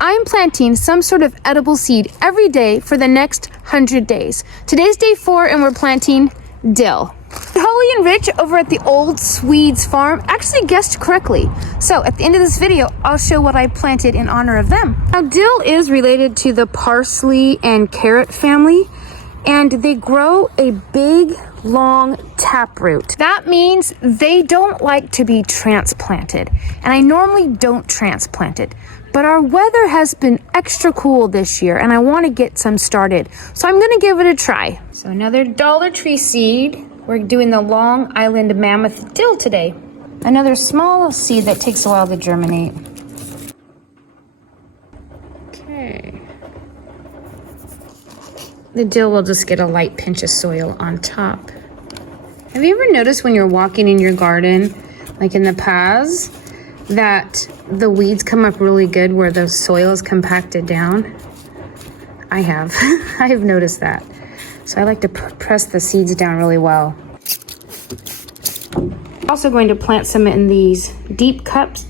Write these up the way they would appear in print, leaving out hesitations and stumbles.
I'm planting some sort of edible seed every day for the next 100 days. Today's day 4 and we're planting dill. Holly and Rich over at the Old Swedes farm actually guessed correctly. So at the end of this video, I'll show what I planted in honor of them. Now dill is related to the parsley and carrot family, and they grow a big, long taproot. That means they don't like to be transplanted, and I normally don't transplant it. But our weather has been extra cool this year and I want to get some started. So I'm going to give it a try. So another Dollar Tree seed. We're doing the Long Island Mammoth dill today. Another small seed that takes a while to germinate. Okay. The dill will just get a light pinch of soil on top. Have you ever noticed when you're walking in your garden, like in the paths, that the weeds come up really good where the soil is compacted down? I have. I have noticed that. So I like to press the seeds down really well. I'm also going to plant some in these deep cups.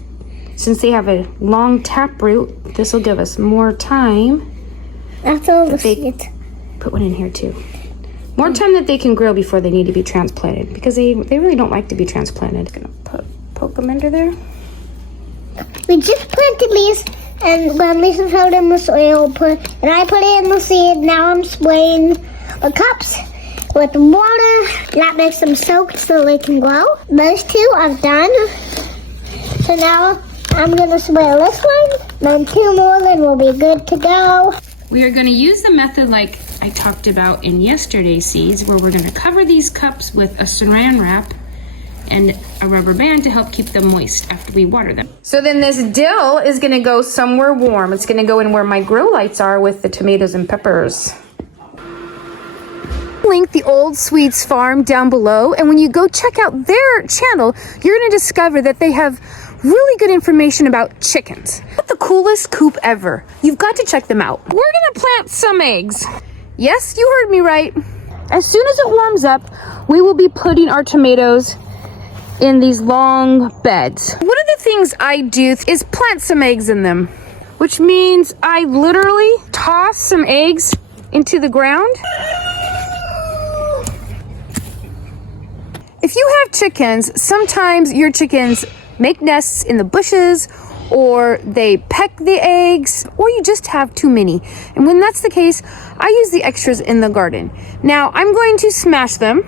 Since they have a long taproot, this will give us more time. That's all the seeds. Put one in here too. More time that they can grow before they need to be transplanted, because they really don't like to be transplanted. Gonna poke them under there. We just planted these, and when Lisa filled in the soil, and I put in the seed. Now I'm spraying the cups with water. That makes them soaked so they can grow. Those two I've done. So now I'm gonna spray this one, then 2 more, then we'll be good to go. We are gonna use the method like I talked about in yesterday's seeds, where we're gonna cover these cups with a saran wrap and a rubber band to help keep them moist after we water them. So then this dill is gonna go somewhere warm. It's gonna go in where my grow lights are with the tomatoes and peppers. Link the Old Swedes farm down below, and when you go check out their channel, you're gonna discover that they have really good information about chickens. The coolest coop ever. You've got to check them out. We're gonna plant some eggs. Yes, you heard me right. As soon as it warms up, we will be putting our tomatoes in these long beds. One of the things I do is plant some eggs in them, which means I literally toss some eggs into the ground. If you have chickens, sometimes your chickens make nests in the bushes, or they peck the eggs, or you just have too many. And when that's the case, I use the extras in the garden. Now I'm going to smash them.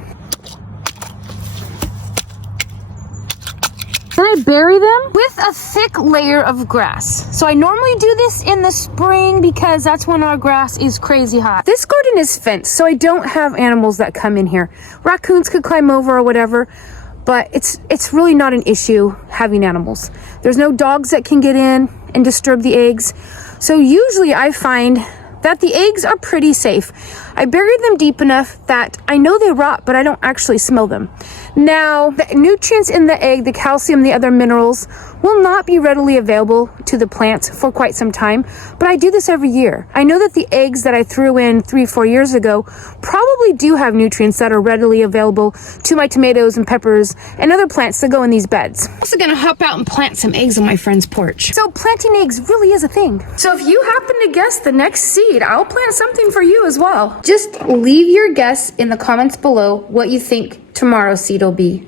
Then I bury them with a thick layer of grass. So I normally do this in the spring because that's when our grass is crazy hot. This garden is fenced, so I don't have animals that come in here. Raccoons could climb over or whatever, but it's really not an issue having animals. There's no dogs that can get in and disturb the eggs. So usually I find that the eggs are pretty safe. I bury them deep enough that I know they rot, but I don't actually smell them. Now, the nutrients in the egg, the calcium, the other minerals, will not be readily available to the plants for quite some time, but I do this every year. I know that the eggs that I threw in 3-4 years ago probably do have nutrients that are readily available to my tomatoes and peppers and other plants that go in these beds. I'm also gonna hop out and plant some eggs on my friend's porch. So planting eggs really is a thing. So if you happen to guess the next seed, I'll plant something for you as well. Just leave your guess in the comments below what you think tomorrow's seed will be.